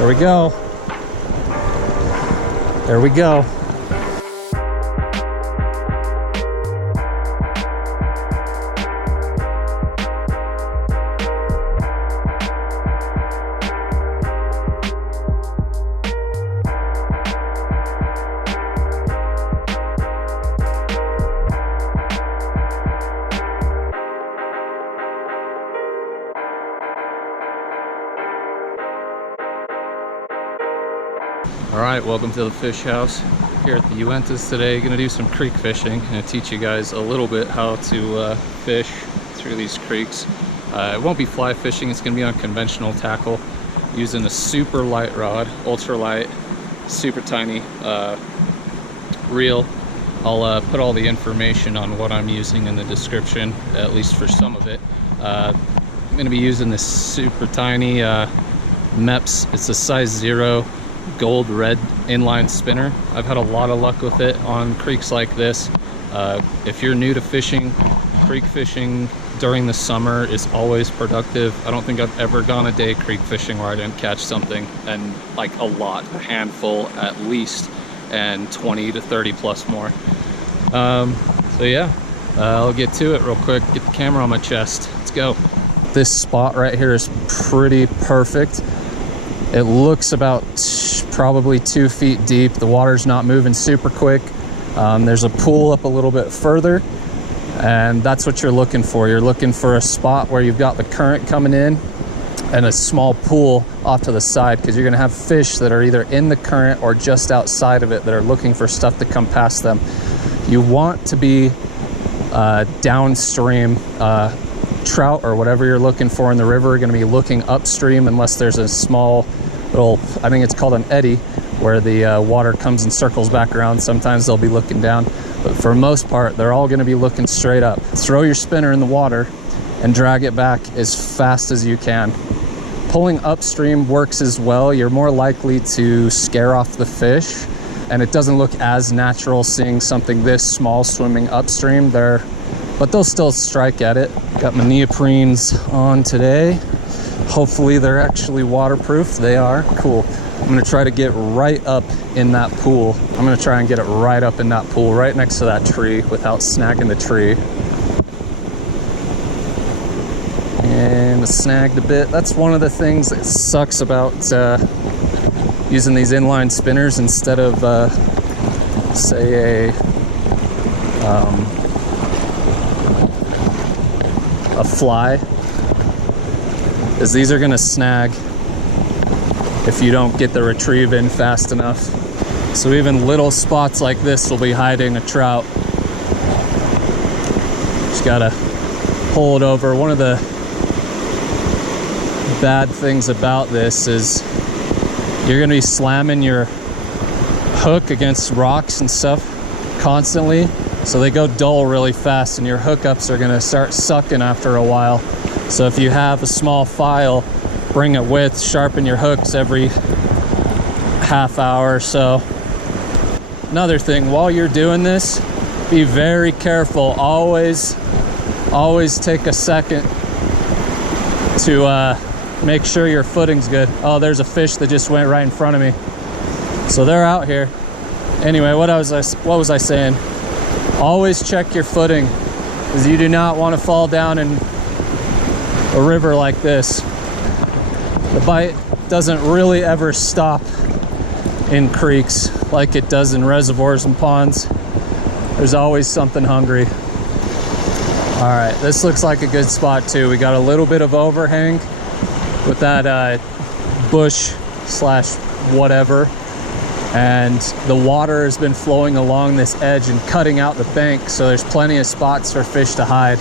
There we go. There we go. Alright, welcome to the fish house here at the Uintas today. Gonna do some creek fishing. Gonna teach you guys a little bit how to fish through these creeks. It won't be fly fishing, it's gonna be on conventional tackle using a super light rod, ultra light, super tiny reel. I'll put all the information on what I'm using in the description, at least for some of it. I'm gonna be using this super tiny MEPS. It's a size 0 gold red inline spinner. I've had a lot of luck with it on creeks like this. If you're new to fishing, creek fishing during the summer is always productive. I don't think I've ever gone a day creek fishing where I didn't catch something, and like a handful at least, and 20 to 30 plus more. So yeah, I'll get to it real quick. Get the camera on my chest. Let's go. This spot right here is pretty perfect. It looks about probably 2 feet deep. The water's not moving super quick. There's a pool up a little bit further, and that's what you're looking for. You're looking for a spot where you've got the current coming in and a small pool off to the side, because you're gonna have fish that are either in the current or just outside of it that are looking for stuff to come past them. You want to be downstream. Trout or whatever you're looking for in the river are going to be looking upstream, unless there's a small little, I think it's called an eddy, where the water comes and circles back around. Sometimes they'll be looking down, but for the most part they're all going to be looking straight up. Throw your spinner in the water and drag it back as fast as you can. Pulling upstream works as well. You're more likely to scare off the fish, and it doesn't look as natural seeing something this small swimming upstream there, but they'll still strike at it. Got my neoprenes on today. Hopefully they're actually waterproof. They are. Cool. I'm gonna try to get right up in that pool. I'm gonna try and get it right up in that pool, right next to that tree, without snagging the tree. And I snagged a bit. That's one of the things that sucks about using these inline spinners instead of say a fly, is these are going to snag if you don't get the retrieve in fast enough. So even little spots like this will be hiding a trout. Just gotta pull it over. One of the bad things about this is you're going to be slamming your hook against rocks and stuff constantly, so they go dull really fast, and your hookups are going to start sucking after a while. So if you have a small file, bring it with, sharpen your hooks every half hour or so. Another thing, while you're doing this, be very careful. Always take a second to make sure your footing's good. Oh, there's a fish that just went right in front of me. So they're out here. Anyway, what was I saying? Always check your footing, because you do not want to fall down in a river like this. The bite doesn't really ever stop in creeks like it does in reservoirs and ponds. There's always something hungry. All right, this looks like a good spot too. We got a little bit of overhang with that bush slash whatever, and the water has been flowing along this edge and cutting out the bank, so there's plenty of spots for fish to hide.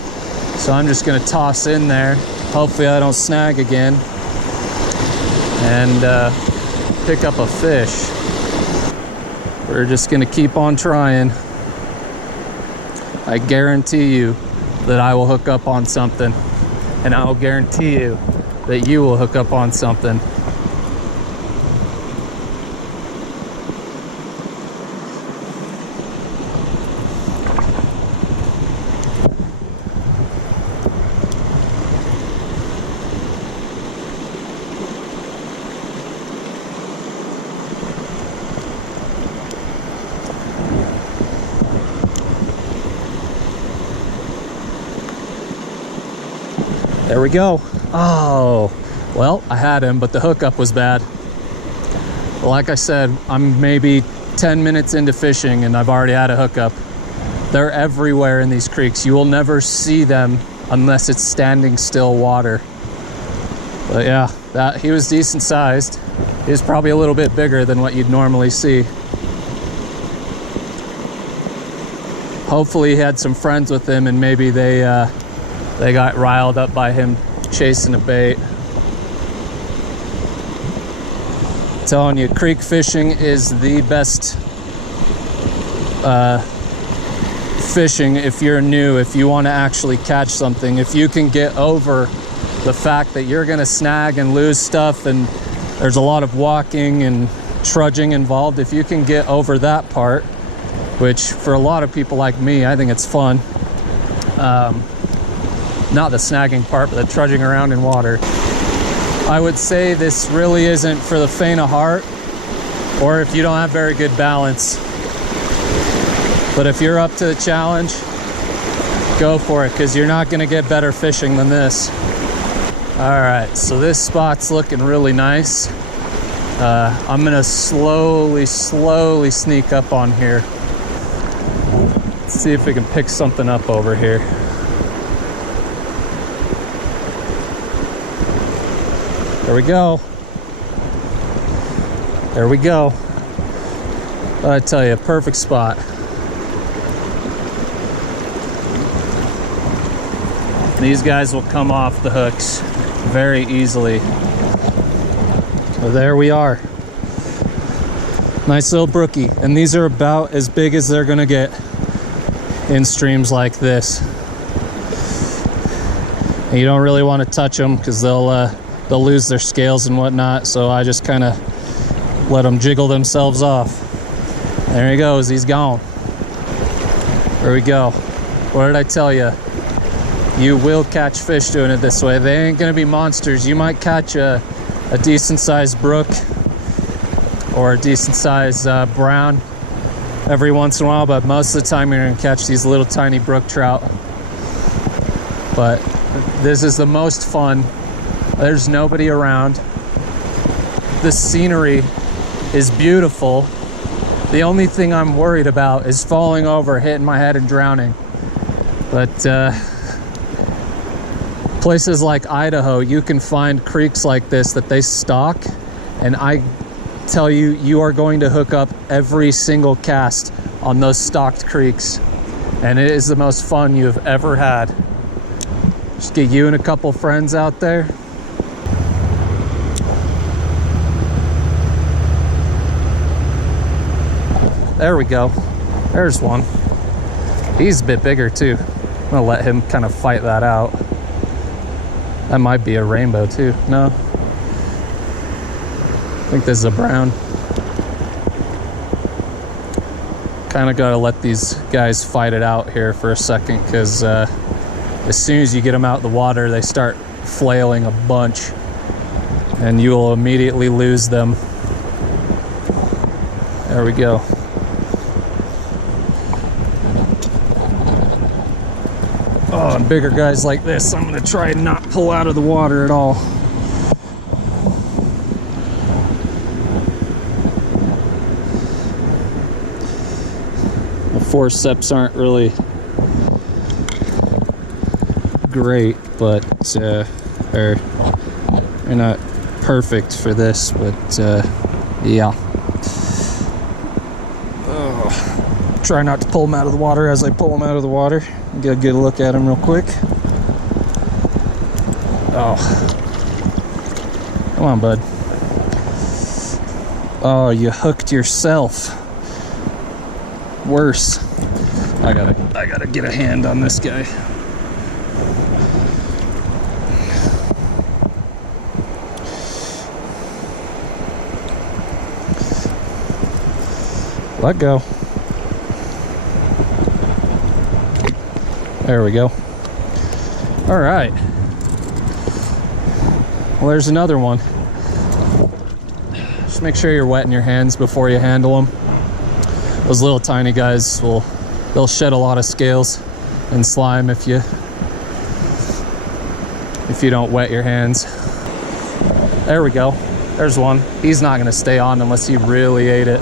So I'm just gonna toss in there. Hopefully I don't snag again, and pick up a fish. We're just gonna keep on trying. I guarantee you that I will hook up on something, and I will guarantee you that you will hook up on something. There we go. Oh, well, I had him, but the hookup was bad. Like I said, I'm maybe 10 minutes into fishing and I've already had a hookup. They're everywhere in these creeks. You will never see them unless it's standing still water. But yeah, he was decent sized. He was probably a little bit bigger than what you'd normally see. Hopefully he had some friends with him and maybe they got riled up by him chasing a bait. I'm telling you, creek fishing is the best fishing if you're new, if you want to actually catch something. If you can get over the fact that you're gonna snag and lose stuff and there's a lot of walking and trudging involved, if you can get over that part, which for a lot of people like me, I think it's fun. Not the snagging part, but the trudging around in water. I would say this really isn't for the faint of heart or if you don't have very good balance. But if you're up to the challenge, go for it, because you're not gonna get better fishing than this. All right, so this spot's looking really nice. I'm gonna slowly sneak up on here. Let's see if we can pick something up over here. There we go. There we go. I tell you, perfect spot. These guys will come off the hooks very easily. Well, there we are. Nice little brookie. And these are about as big as they're gonna get in streams like this. And you don't really want to touch them because they'll lose their scales and whatnot. So I just kind of let them jiggle themselves off. There he goes, he's gone. There we go. What did I tell you? You will catch fish doing it this way. They ain't gonna be monsters. You might catch a decent sized brook or a decent sized brown every once in a while, but most of the time you're gonna catch these little tiny brook trout. But this is the most fun. There's nobody around. The scenery is beautiful. The only thing I'm worried about is falling over, hitting my head and drowning. But places like Idaho, you can find creeks like this that they stock, and I tell you, you are going to hook up every single cast on those stocked creeks, and it is the most fun you have ever had. Just get you and a couple friends out there. There we go. There's one. He's a bit bigger too. I'm gonna let him kind of fight that out. That might be a rainbow too. No, I think this is a brown. Kind of gotta let these guys fight it out here for a second, because as soon as you get them out of the water, they start flailing a bunch and you will immediately lose them. There we go. Oh, and bigger guys like this, I'm gonna try and not pull out of the water at all. The forceps aren't really great, but they're not perfect for this, but yeah. Oh. Try not to pull them out of the water as I pull them out of the water. Get a good look at them real quick. Oh, come on, bud. Oh, you hooked yourself. Worse. I gotta get a hand on this guy. Let go. There we go. All right. Well, there's another one. Just make sure you're wetting your hands before you handle them. Those little tiny guys they'll shed a lot of scales and slime if you if you don't wet your hands. There we go. There's one. He's not gonna stay on unless he really ate it.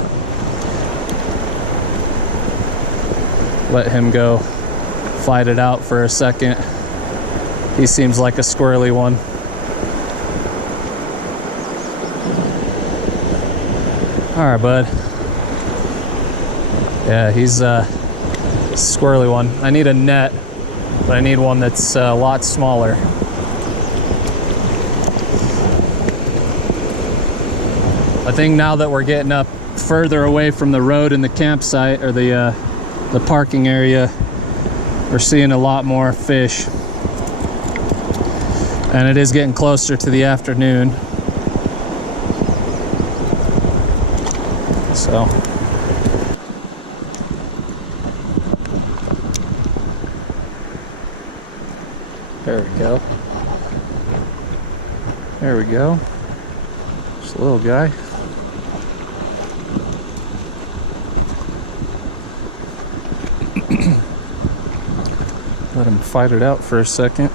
Let him go fight it out for a second. He seems like a squirrely one. All right, bud. Yeah, he's a squirrely one. I need a net, but I need one that's a lot smaller. I think now that we're getting up further away from the road and the campsite, or the parking area, we're seeing a lot more fish. And it is getting closer to the afternoon. So there we go. There we go. Just a little guy. Let him fight it out for a second.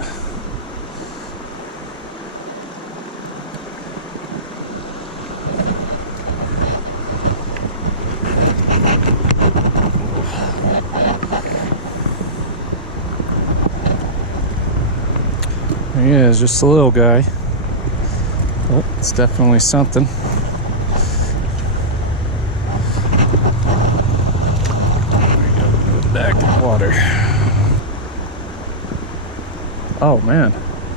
He is just a little guy. Oh, it's definitely something. There we go. Back in the water. Oh man,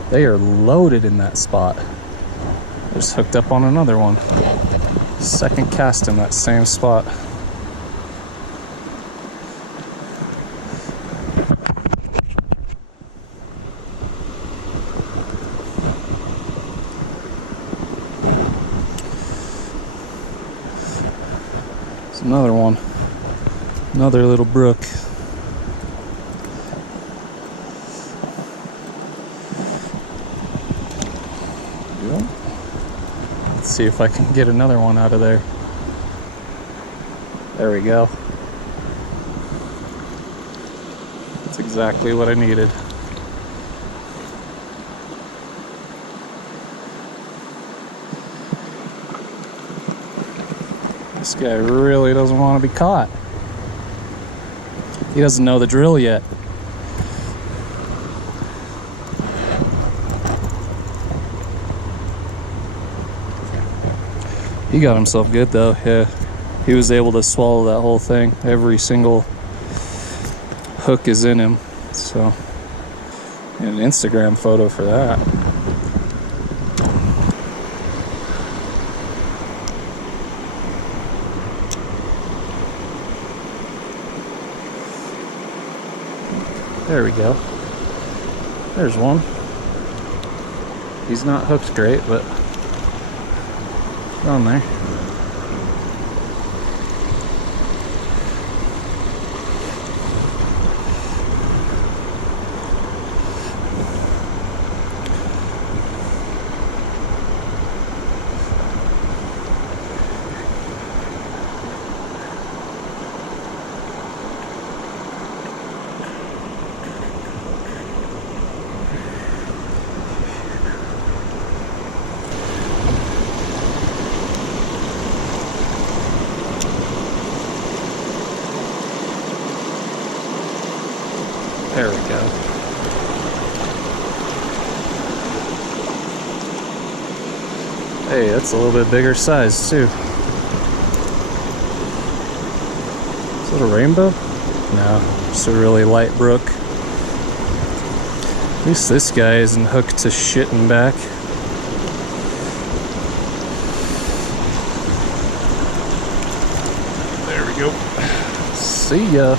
they are loaded in that spot. I just hooked up on another one. Second cast in that same spot. It's another one. Another little brook. Let's see if I can get another one out of there. There we go. That's exactly what I needed. This guy really doesn't want to be caught. He doesn't know the drill yet. He got himself good though, yeah. He was able to swallow that whole thing. Every single hook is in him. So, an Instagram photo for that. There we go. There's one. He's not hooked great, but on there. There we go. Hey, that's a little bit bigger size too. Is it a rainbow? No, just a really light brook. At least this guy isn't hooked to shitting back. There we go. See ya.